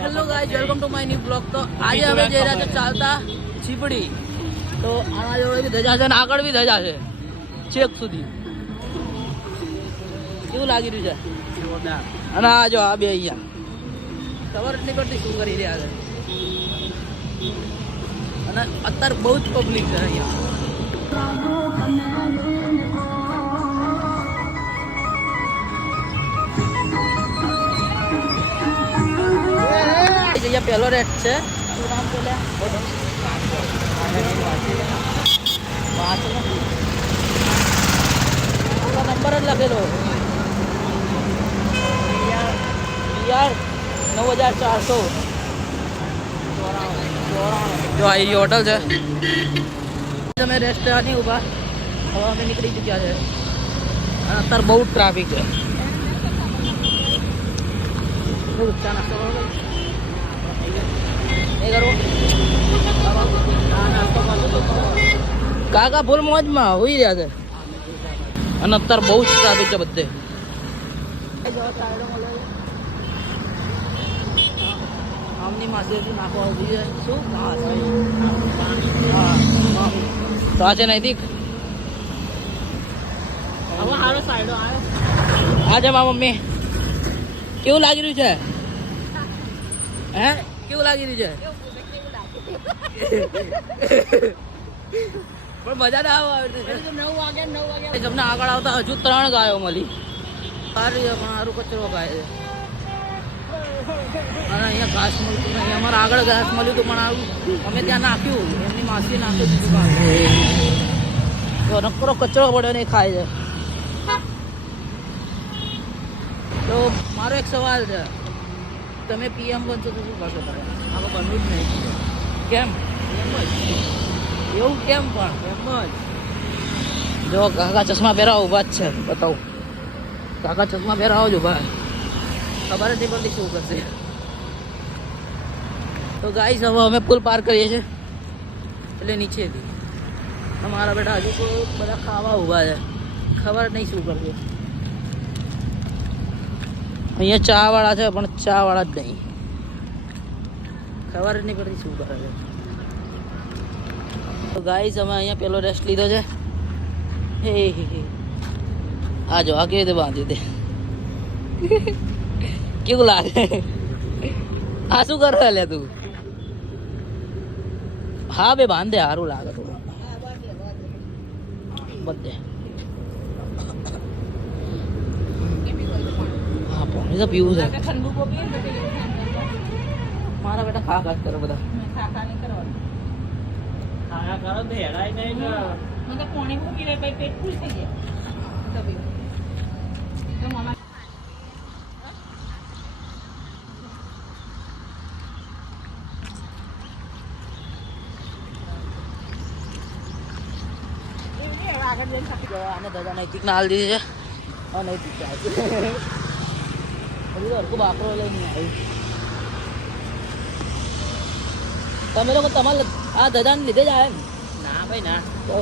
Hello guys, welcome to my new blog. તો આજે અમે જઈ રહ્યા છે ચાલતા ચીપડી. તો આના જોડે બી ધજા છે અને આગળ બી ધજા છે છેક સુધી. કેવું લાગી રહ્યું છે? અને આ જો આ બે અહીંયા ખબર જ નહીં પડતી શું કરી રહ્યા છે. અને અત્યારે બહુ જ પબ્લિક છે અહીંયા. અહીંયા પહેલો રેટ છે. શું નામ બોલ્યા? નંબર જ લખેલો યાર 9400. જો આ હોટલ છે. અમે રેસ્ટોરન્ટ નહીં ઊભા, હવે અમે નીકળી ચૂક્યા છે. અને અત્યારે બહુ ટ્રાફિક છે. ચા નાસ્તો કાકા ફૂલ મોજમાં હોઈ રહ્યા છે. અને અત્યારે બહુ જ ટ્રાફિક છે બધે. આમની માસી નાખવા ઉભી છે. શું તો આ છે નૈતિક. આજે મારા મમ્મી કેવું લાગી રહ્યું છે? હે કેવું લાગી રહ્યું છે? પણ મજા ના આવે. 9 વાગ્યા તમને આગળ આવતા હજુ 3 ગાયો મળી. મારું કચરો ગાય છે. અને અહીંયા ઘાસ મળતું નહીં. અમારે આગળ ઘાસ મળ્યું હતું પણ આવું અમે ત્યાં નાખ્યું. એમની માસી નાખ્યું દીધું. તો નકરો કચરો પડ્યો ને ખાય છે. તો મારો એક સવાલ છે, તમે પીએમ બનશો તો શું કરશો? તમે આમાં બનવું જ નહીં. કેમ? એવું કેમ? પણ એમ જ. જો કાકા ચશ્મા પહેરાવો ઉભા જ છે. બતાવું. કાકા ચશ્મા પહેરાવો જ ઉભા. ખબર જ નહીં પડતી શું કરશે. તો ગાઈસ હવે અમે પુલ પાર કરીએ છીએ એટલે નીચેથી અમારા બેટા હજુ તો બધા ખાવા ઉભા છે. ખબર નહીં શું કરશે. અહીંયા ચા વાળા છે પણ ચા વાળા જ નહીં. ખબર જ નહીં પડતી શું કરે છે. તો ગાઈસ અમે અહીંયા પેલો રેસ્ટ લીધો છે. હે આ જો આ કેવી રીતે બાંધ્યું તે. કેવું લાગે? આ શું કરે લે તું? હા બે બાંધે, સારું લાગે થોડું. બધે હા પાણી તો પીવું છે. મારા બેટા ખા ખા કરો બધા. આને દાદા નૈતિક ના હાલ દીધી છે. નૈતિક હરખું બાકરો લઈને આવ્યું. તમે લોકો તમારે આ દાદાને લીધે જ આવ્યા ને? ના ભાઈ ના. તો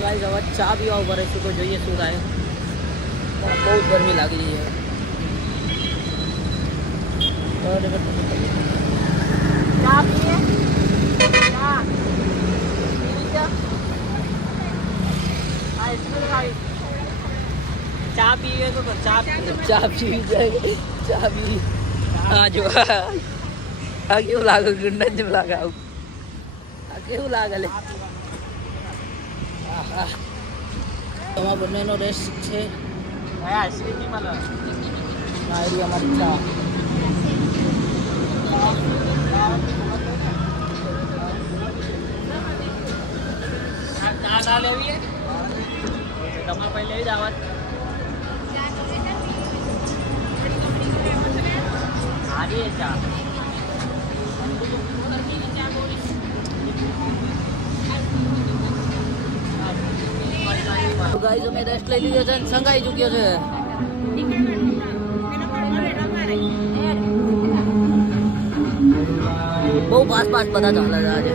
હવે ચા પીવા ઉભા રહીશું તો જોઈએ શું થાય. બહુ જ ગરમી લાગી રહી છે. ચા પીએ ચા પીવે તો ચા પીવી જાય. ચા પી હા જો આ કેવું લાગે? ગુંડા જેવું લાગે. આવું આ કેવું લાગે લે? તમારા બંનેનો રેસ્ટ છે. અમારી ચા ચા લેવી તમારે પહેલે જ આવત. ગાઈસ અમે રેસ્ટ લઈ લીધો છે અને સંગાઈ ચૂક્યો છે. બહુ ફાસ્ટ બધા ચાલે છે આજે.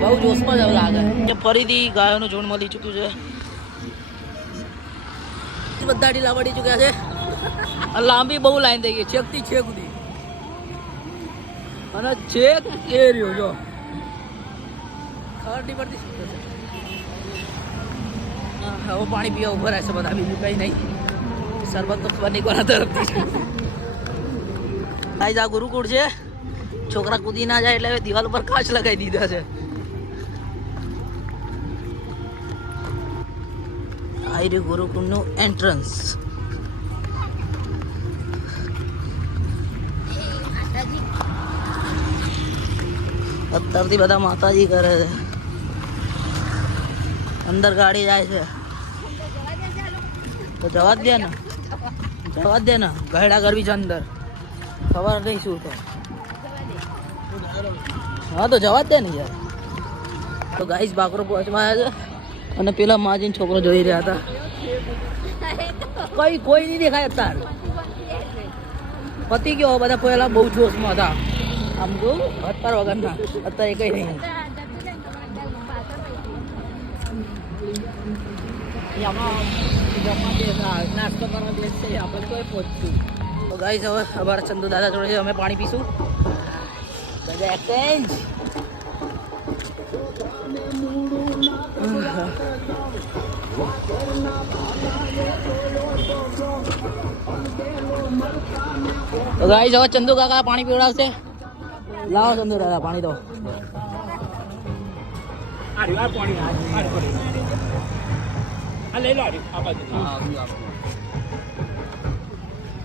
બહુ જોશમાં જ લાગે. ફરીથી ગાયોનું ઝુંડ મળી ચૂક્યું છે. બધા ઢીલા પડી ચૂક્યા છે. લાંબી બહુ લાઈન થઈ ગઈ છેક થી છેક સુધી. અને ચેક એ રહ્યો જો ખબર નહીં પડતી શું થશે. હવે પાણી પીવા ઉભા રહેશે બધા, બીજું કંઈ નહીં. શરબત તો ખબર નહીં કોના તરફથી છે. આ ગુરુકુળ છે, છોકરા કૂદી ના જાય એટલે દિવાલ ઉપર કાચ લગાવી દીધા છે. આ રહ્યું ગુરુકુળનું એન્ટ્રન્સ. અત્યારથી બધા માતાજી કરે છે. અંદર ગાડી જાય છે તો જવા જ દે ને, જવા જ દે ને. ગયડા કરવી છે અંદર, ખબર નહીં શું તો. હા તો જવા જ દે ને યાર. તો ગાઈસ બાકરો પહોંચવા આવ્યા છે અને પેલા માજીન છોકરો જોઈ રહ્યા હતા. કોઈ નહીં દેખાય અત્યારે. પતી ગયો બધા, પહેલા બહુ જોશમાં હતા. આમ જો અત્યાર વગરના, અત્યારે કઈ નહીં. નાસ્તો કરવા બેસશે આપણે કોઈ પહોંચશું. તો ગાઈસ હવે અમારા ચંદુ દાદા જોડે અમે પાણી પીશું. બધા એક્સચેન્જ. તો ગાઈસ હવે ચંદુ કાકા પાણી પીવડાવશે. લાવો ચંદુ દાદા પાણી દો.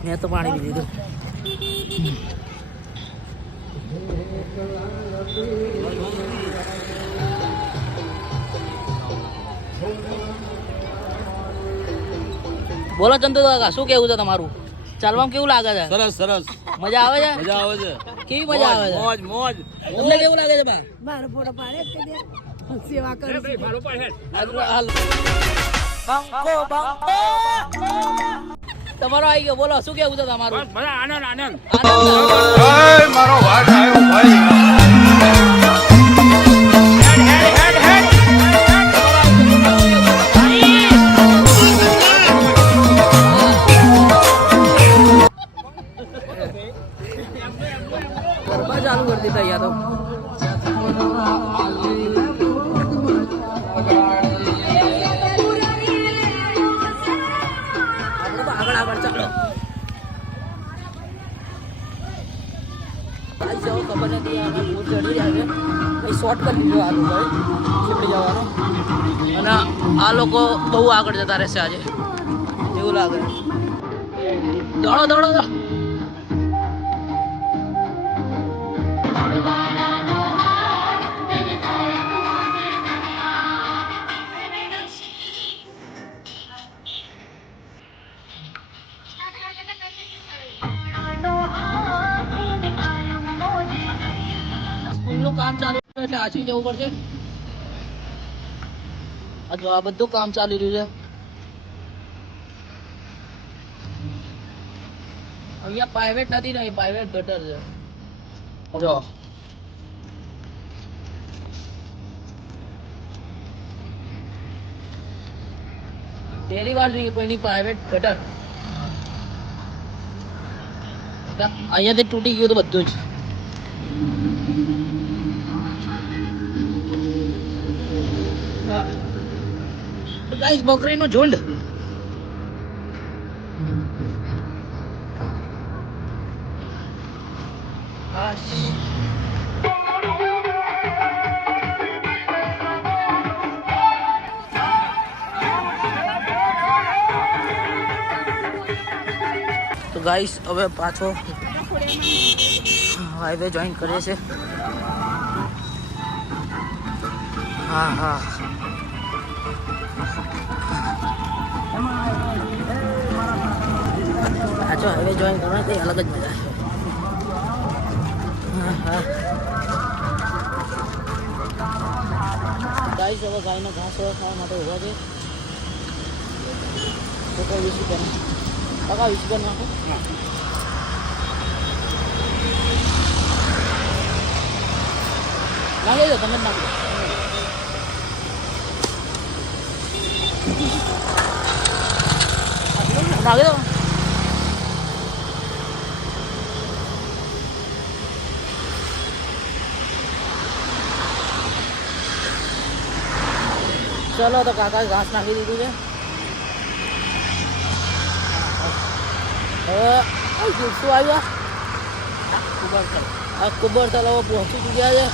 મેં તો પાણી પી લીધું. બોલો ચંદુ કાકા, શું કેવું છે તમારું? ચાલવામાં કેવું લાગે છે? સરસ સરસ. મજા આવે છે? મજા આવે છે. કેવી મજા આવે છે? મોજ મોજ. તમને કેવું લાગે છે બા? મારો ફોટો પાડે કે દે સેવા કરું છું. તમારો આવી ગયો, બોલો શું કેવું છે તમારું? આનંદ આનંદ. આનંદ. મારો વાત આવ્યો ભાઈ. ગરબા ચાલુ કરી દીધા અહીંયા તો. આગળ આગળ ચાલો. ખબર નથી અમે બહુ ચડી રહ્યા છે. કંઈ શોર્ટ કરી દીધો આગળ ભાઈ ચડી જવાનો. અને આ લોકો બહુ આગળ જતા રહેશે આજે એવું લાગે. દોડો દોડો દોડો. સ્કૂલનું કામ ચાલુ છે એટલે આછી જવું પડશે. આ બધું કામ ચાલી રહ્યું છે. અહીંયા પ્રાઇવેટ નથી ને, પ્રાઇવેટ ગટર છે. જો પહેલી વાર જોઈએ કોઈની પ્રાઇવેટ ગટર. અહીંયાથી તૂટી ગયું તો બધું જ. ગાઈસ બકરીનું ઝુંડ. તો ગાઈસ હવે પાછો હાઈવે જોઈન કરીએ છે. હા હા પાછો હાઈવે જોઈન કરવા કંઈ અલગ જ મજા છે. હા હા ગાઈસ હવે ગાયનો ઘાસ ખાવા માટે ઉભા છે. તો કોઈ વિસી કરે કાકા વિસી કરી નાખો. નાખી દો તમે જ નાખી દો. નાખી દો. ચલો તો કાકા ઘાસ નાખી દીધું છે. હવે શું આવ્યા કુબર તલાવ પહોંચી ચૂક્યા છે.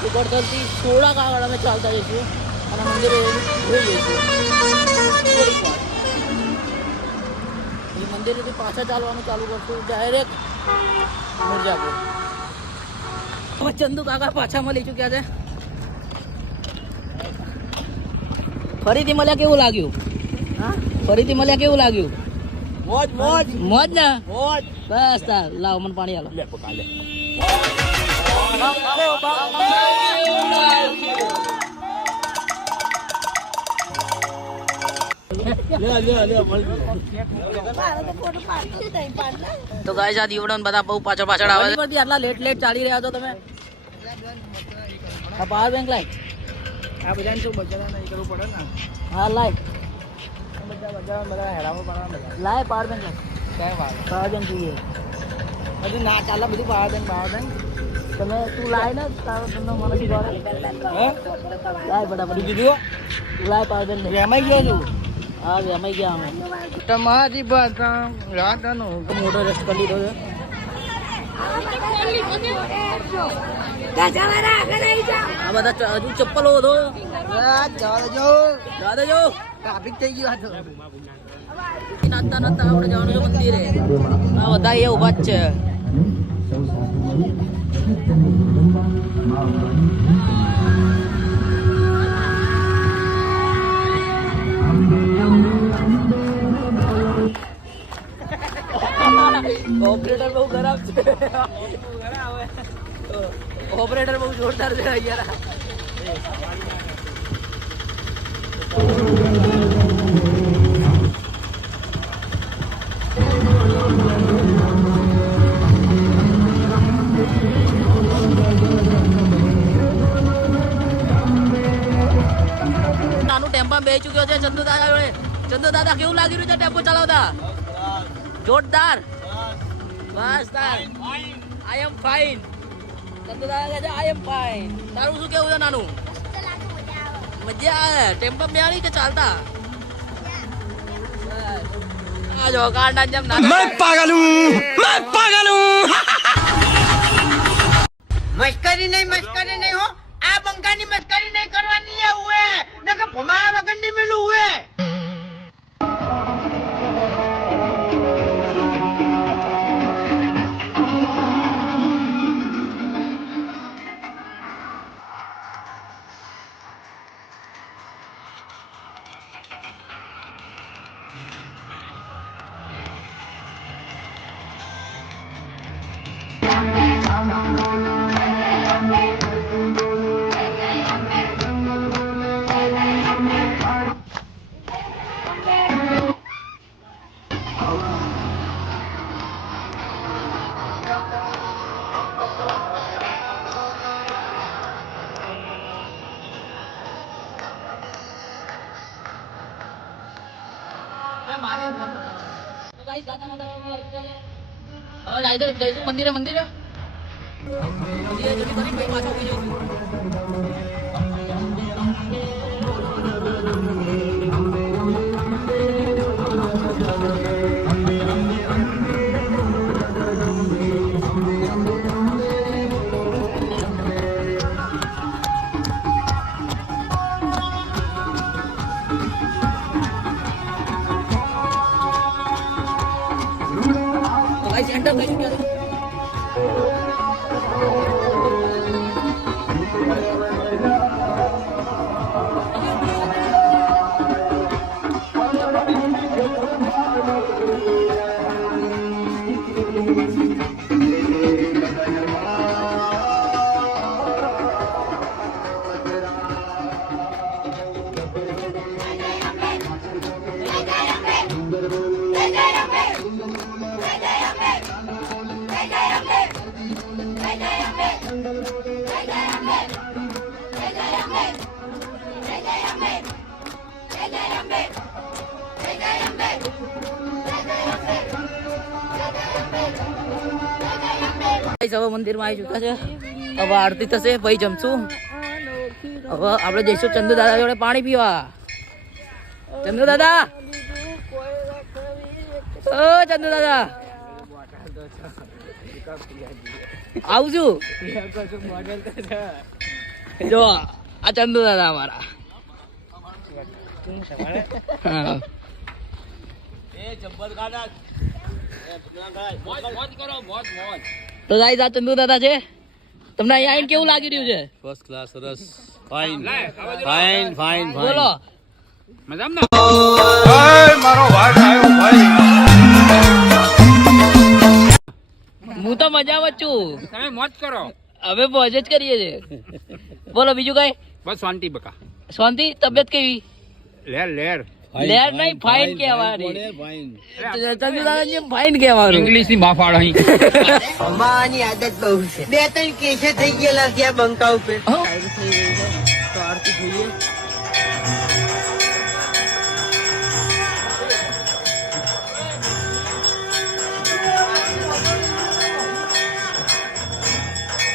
કુબર તલથી થોડાક આગળ અમે ચાલતા જઈશું અને મંદિરે જોઈ જઈશું. એ મંદિરેથી પાછા ચાલવાનું ચાલુ કરશું ડાયરેક્ટ મિર્જાપુર. હવે ચંદુ કાકા પાછા મળી ચૂક્યા છે. ફરીથી મળ્યા કેવું લાગ્યું? હા ફરીથી મળ્યા કેવું લાગ્યું? મોજ મોજ મોજ ને મોજ. બસ તાર લાવ મને પાણી આલો. લે પકા લે. તો ગાઈસ આ દીવડો ને બધા બહુ પાછળ પાછળ આવે છે. આટલા લેટ ચાલી રહ્યા છો તમે. આ પાવર બેંક લાય. આ બધાને શું બચારા નહીં કરવું પડે ને. હા લાય બધા હેરામો પાડવા લાય પાવર બેંક લાય. ક્યાં વાત પાવર બેંક જોઈએ. હજુ ના ચાલે બધું પાવર બેંક તમે તું લાય ને તારો તમને મને શીખવાડે. લાય બરાબર કીધું તું લાય પાવર બેંક લે. એમાં ગયો છું હા એમાં ગયા અમે. તમારી બાતા રાતનો મોટો રેસ્ટ કરી લીધો છે. આ બધા હજુ ચપ્પલો વધો જવા દેજો. ટ્રાફિક થઈ ગયું હતો. નાચતા નાચતા આપણે જવાનું છે મંદિરે. આ બધા એ ઉભા જ છે. ઓપરેટર બહુ ખરાબ છે. ઓપરેટર બહુ જોરદાર છે યાર. નાનું ટેમ્પા બે ચૂક્યો છે ચંદુ દાદા જોડે. ચંદુ દાદા કેવું લાગી રહ્યું છે ટેમ્પો ચલાવતા? જોરદાર. બસ તાર આઈ એમ ફાઇન. ચંદુ દાદા કહે છે આઈ એમ ફાઇન. તારું શું કેવું છે નાનું? મજા આવે ટેમ્પા બેહાડી કે ચાલતા? આ જો કાંડા જેમ मैं पागल हूँ मस्करी नहीं हो आ बंकानी मस्करी नहीं करवानी है हुए न के भमाया वगन नहीं मिलू हुए મંદિરે મંદિરે જલ્દી કરી ભાઈ પાછો આવી જઈશું. ભાઈ સેન્ટર થઈ ચૂક્યા છે. હવે મંદિરમાં આવી ચૂક્યા છે. હવે આરતી થશે પછી જમશું. હવે આપણે જઈશું ચંદુ દાદા જોડે પાણી પીવા. ચંદુ દાદા, ઓ ચંદુ દાદા, આવું છું. જો આ ચંદુ દાદા અમારા. હા. તો ગાઈસ આ ચંદુ દાદા છે. તમને અહીંયા આવીને કેવું લાગી રહ્યું છે? ફર્સ્ટ ક્લાસ, સરસ, ફાઇન ફાઇન ફાઇન બોલો. હું તો મજામાં જ છું. તમે મોજ કરો. હવે મોજ જ કરીએ છે. બોલો બીજું કઈ? બસ શાંતિ બકા. શાંતિ? તબિયત કેવી? લેર લેર લેર નહીં, ફાઇન કહેવાની. ચંદુ દાદા જેમ ફાઇન કહેવાનું. ઇંગ્લિશ ની બાફાડ અહીં. ભમાવાની આદત બહુ છે. 2-3 કેસે થઈ ગયેલા ત્યાં બંકા ઉપર.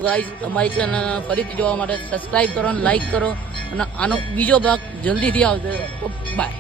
ગાઈસ અમારી ચેનલ ફરીથી જોવા માટે સબસ્ક્રાઇબ કરો અને લાઈક કરો અને આનો બીજો ભાગ જલ્દીથી આવશે. તો બાય.